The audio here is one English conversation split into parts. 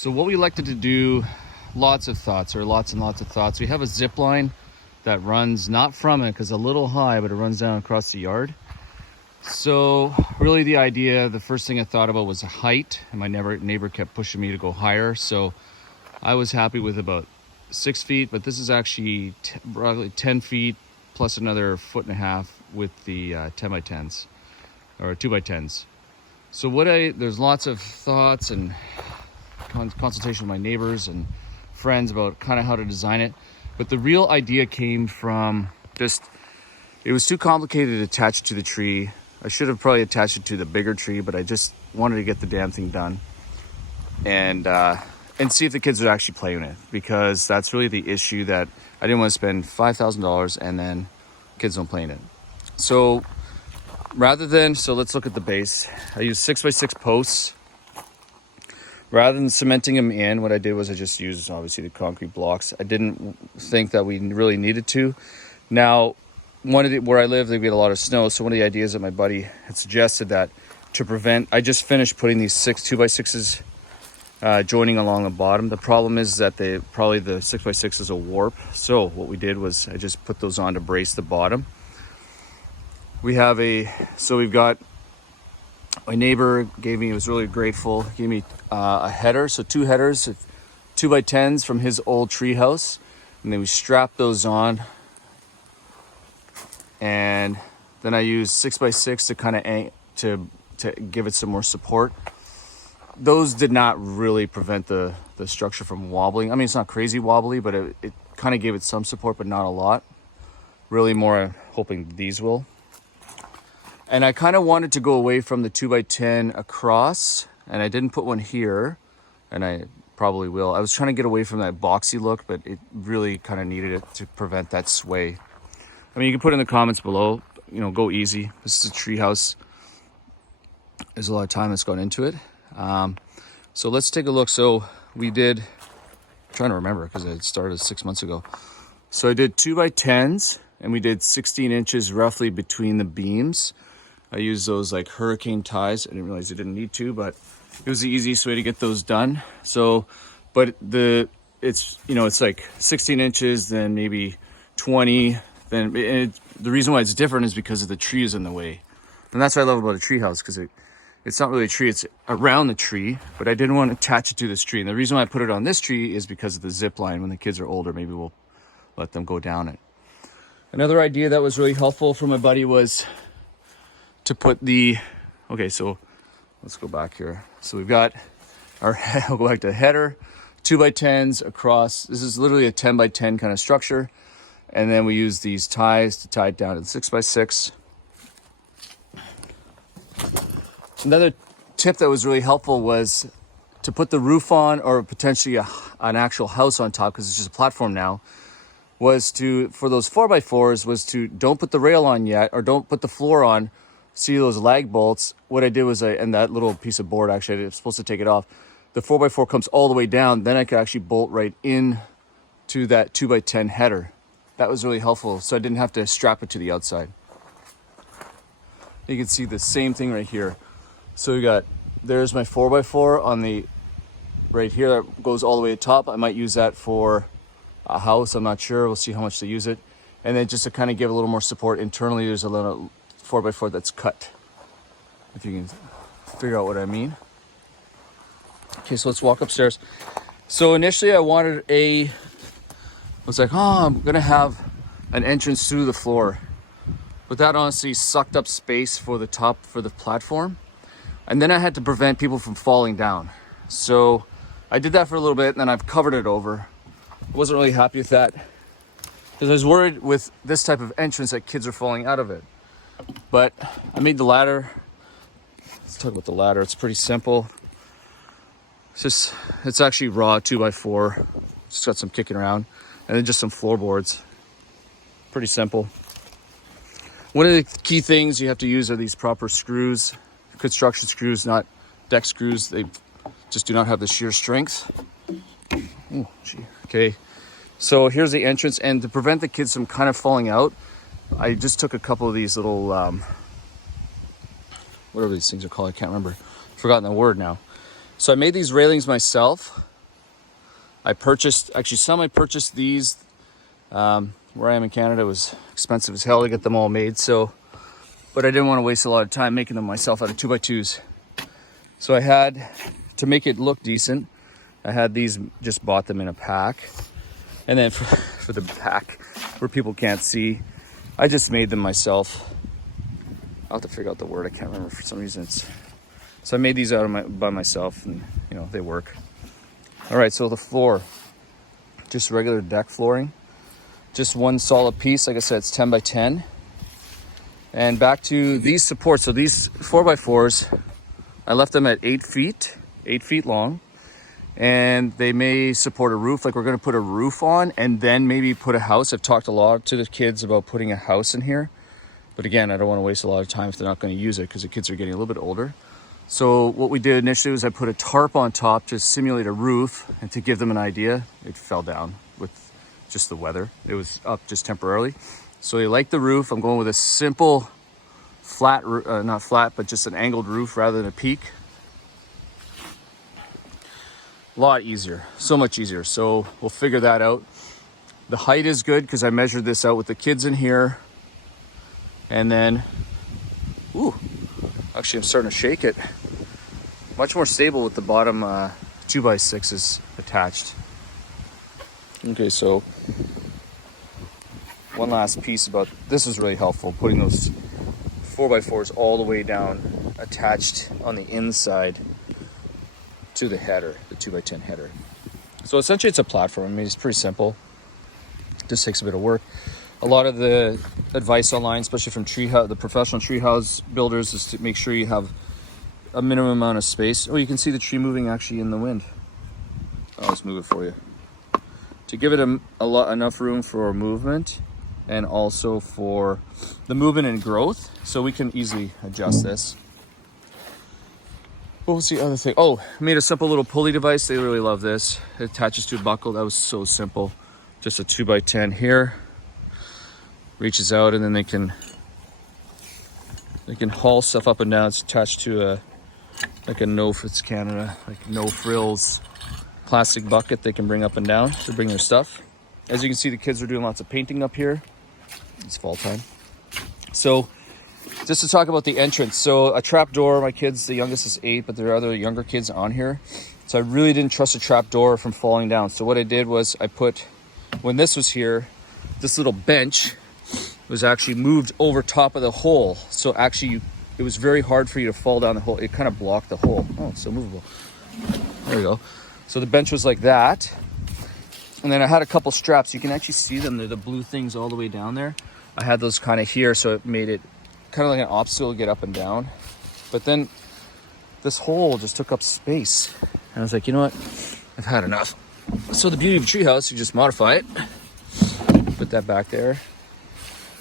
So what we elected to do, lots and lots of thoughts. We have a zip line that runs not from it because it's a little high, but it runs down across the yard. So really the idea, the first thing I thought about was height, and my neighbor kept pushing me to go higher. So I was happy with about 6 feet, but this is actually probably 10 feet plus another 1.5 feet with the 10 by 10s or 2 by 10s. So there's lots of thoughts and consultation with my neighbors and friends about kind of how to design it. But the real idea came from it was too complicated to attach it to the tree. I should have probably attached it to the bigger tree, but I just wanted to get the damn thing done and see if the kids would actually play in it, because that's really the issue, that I didn't want to spend $5,000 and then kids don't play in it. So let's look at the base. I used 6x6 posts. Rather than cementing them in, what I did was I just used, obviously, the concrete blocks. I didn't think that we really needed to. Now, where I live, they get a lot of snow. So one of the ideas that my buddy had suggested, that to prevent, I just finished putting these 6 2x6s joining along the bottom. The problem is that the 6x6 is a warp. So what we did was I just put those on to brace the bottom. We've got, my neighbor was really grateful, gave me a header. So 2 headers, 2 by 10s from his old Treehouse. And then we strapped those on. And then I used 6x6 to kind of to give it some more support. Those did not really prevent the structure from wobbling. I mean, it's not crazy wobbly, but it kind of gave it some support, but not a lot. Really more hoping these will. And I kind of wanted to go away from the 2 by 10 across, and I didn't put one here, and I probably will. I was trying to get away from that boxy look, but it really kind of needed it to prevent that sway. I mean, you can put in the comments below, go easy. This is a Treehouse. There's a lot of time that's gone into it. So let's take a look. So I'm trying to remember because I started 6 months ago. So I did 2 by 10s, and we did 16 inches roughly between the beams. I used those like hurricane ties. I didn't realize I didn't need to, but it was the easiest way to get those done. So, but it's like 16 inches, then maybe 20. Then the reason why it's different is because of the trees in the way. And that's what I love about a Treehouse, because it's not really a tree, it's around the tree, but I didn't want to attach it to this tree. And the reason why I put it on this tree is because of the zip line. When the kids are older, maybe we'll let them go down it. Another idea that was really helpful from my buddy was to put so let's go back here. So we've got I'll go back to the header, 2 by 10s across. This is literally a 10 by 10 kind of structure. And then we use these ties to tie it down to the 6x6. Another tip that was really helpful was to put the roof on, or potentially an actual house on top, because it's just a platform now, for those 4x4s was to don't put the rail on yet, or don't put the floor on. See those lag bolts? What I did was and that little piece of board, actually, I was supposed to take it off. The 4x4 comes all the way down. Then I could actually bolt right in to that 2 by 10 header. That was really helpful. So I didn't have to strap it to the outside. You can see the same thing right here. So there's my 4x4 on the right here that goes all the way to the top. I might use that for a house. I'm not sure. We'll see how much they use it. And then just to kind of give a little more support internally, there's a little 4x4 that's cut, if you can figure out what I mean. Okay, so let's walk upstairs. So initially I was like, I'm gonna have an entrance through the floor, but that honestly sucked up space for the top, for the platform. And then I had to prevent people from falling down. So I did that for a little bit, and then I've covered it over. I wasn't really happy with that, because I was worried with this type of entrance that kids are falling out of it. But I made the ladder. Let's talk about the ladder. It's pretty simple. It's actually raw 2x4. Just got some kicking around, and then just some floorboards. Pretty simple. One of the key things you have to use are these proper screws, construction screws, not deck screws. They just do not have the shear strength. Oh, gee. Okay. So here's the entrance, and to prevent the kids from kind of falling out, I just took a couple of these little, whatever these things are called, I can't remember. I've forgotten the word now. So I made these railings myself. I purchased these where I am in Canada. It was expensive as hell to get them all made, so, but I didn't want to waste a lot of time making them myself out of 2x2s. So I had, to make it look decent, I had these, just bought them in a pack. And then for the back, where people can't see, I just made them myself. I'll have to figure out the word, I can't remember for some reason. So I made these by myself, and you know, they work. All right, so the floor, just regular deck flooring. Just one solid piece, like I said, it's 10 by 10. And back to these supports. So these 4x4s, I left them at 8 feet long. And they may support a roof, like we're gonna put a roof on and then maybe put a house. I've talked a lot to the kids about putting a house in here. But again, I don't wanna waste a lot of time if they're not gonna use it because the kids are getting a little bit older. So what we did initially was I put a tarp on top to simulate a roof, and to give them an idea, it fell down with just the weather. It was up just temporarily. So they like the roof. I'm going with a simple flat, not flat, but just an angled roof rather than a peak. A lot easier, so much easier. So we'll figure that out. The height is good because I measured this out with the kids in here. And then, ooh, actually I'm starting to shake it. Much more stable with the bottom 2x6s attached. Okay, so one last piece about this is really helpful, putting those 4x4s all the way down, attached on the inside to the header, the 2x10 header. So essentially it's a platform. I mean, it's pretty simple. Just takes a bit of work. A lot of the advice online, especially from Treehouse, the professional treehouse builders, is to make sure you have a minimum amount of space. Oh, you can see the tree moving actually in the wind. I'll just move it for you. To give it enough room for movement and also for the movement and growth, so we can easily adjust this. What was the other thing? Oh, made a simple little pulley device. They really love this. It attaches to a buckle. That was so simple. Just a 2x10 here. Reaches out, and then they can haul stuff up and down. It's attached to like a it's Canada, like no frills plastic bucket they can bring up and down to bring their stuff. As you can see, the kids are doing lots of painting up here. It's fall time. So just to talk about the entrance. So a trap door, my kids, the youngest is 8, but there are other younger kids on here. So I really didn't trust a trap door from falling down. So what I did was I put, when this was here, this little bench was actually moved over top of the hole. So actually it was very hard for you to fall down the hole. It kind of blocked the hole. Oh, it's so movable. There we go. So the bench was like that. And then I had a couple straps. You can actually see them. They're the blue things all the way down there. I had those kind of here, so it made it kind of like an obstacle to get up and down. But then this hole just took up space. And I was like, you know what? I've had enough. So the beauty of a treehouse, you just modify it. Put that back there.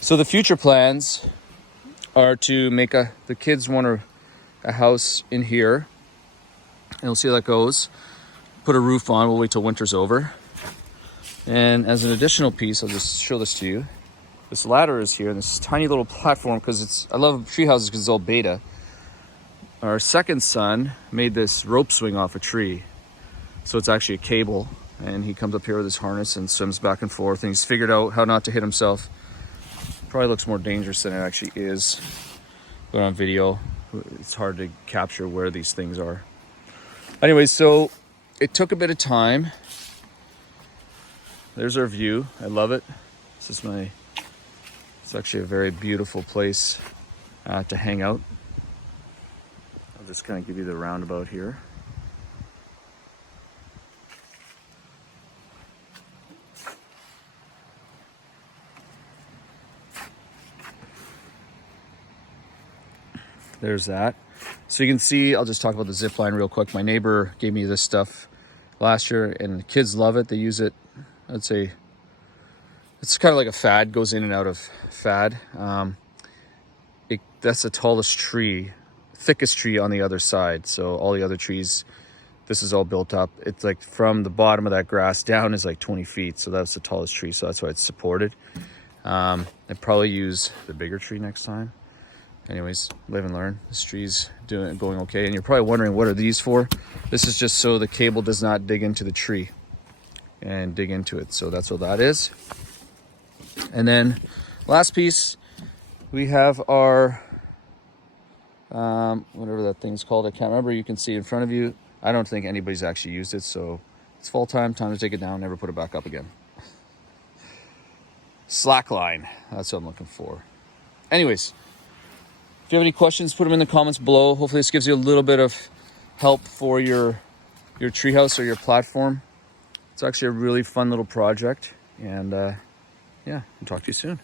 So the future plans are to make the kids want a house in here. And we'll see how that goes. Put a roof on. We'll wait till winter's over. And as an additional piece, I'll just show this to you. This ladder is here, and this tiny little platform, because I love tree houses because it's all beta. Our second son made this rope swing off a tree. So it's actually a cable, and he comes up here with his harness and swims back and forth, and he's figured out how not to hit himself. Probably looks more dangerous than it actually is. But on video, it's hard to capture where these things are. Anyway, so it took a bit of time. There's our view. I love it. It's actually a very beautiful place to hang out. I'll just kind of give you the roundabout here. There's that. So you can see, I'll just talk about the zip line real quick. My neighbor gave me this stuff last year, and the kids love it. They use it. I'd say it's kind of like a fad, goes in and out of fad. That's the tallest tree, thickest tree on the other side. So all the other trees, this is all built up. It's like from the bottom of that grass down is like 20 feet. So that's the tallest tree. So that's why it's supported. I'd probably use the bigger tree next time. Anyways, live and learn. This tree's going okay. And you're probably wondering, what are these for? This is just so the cable does not dig into the tree. and dig into it. So that's what that is. And then last piece, we have our whatever that thing's called, I can't remember. You can see in front of you. I don't think anybody's actually used it, so it's fall time to take it down, never put it back up again. Slack line, that's what I'm looking for. Anyways, if you have any questions, put them in the comments below. Hopefully this gives you a little bit of help for your treehouse or your platform. It's actually a really fun little project, and yeah, I'll talk to you soon.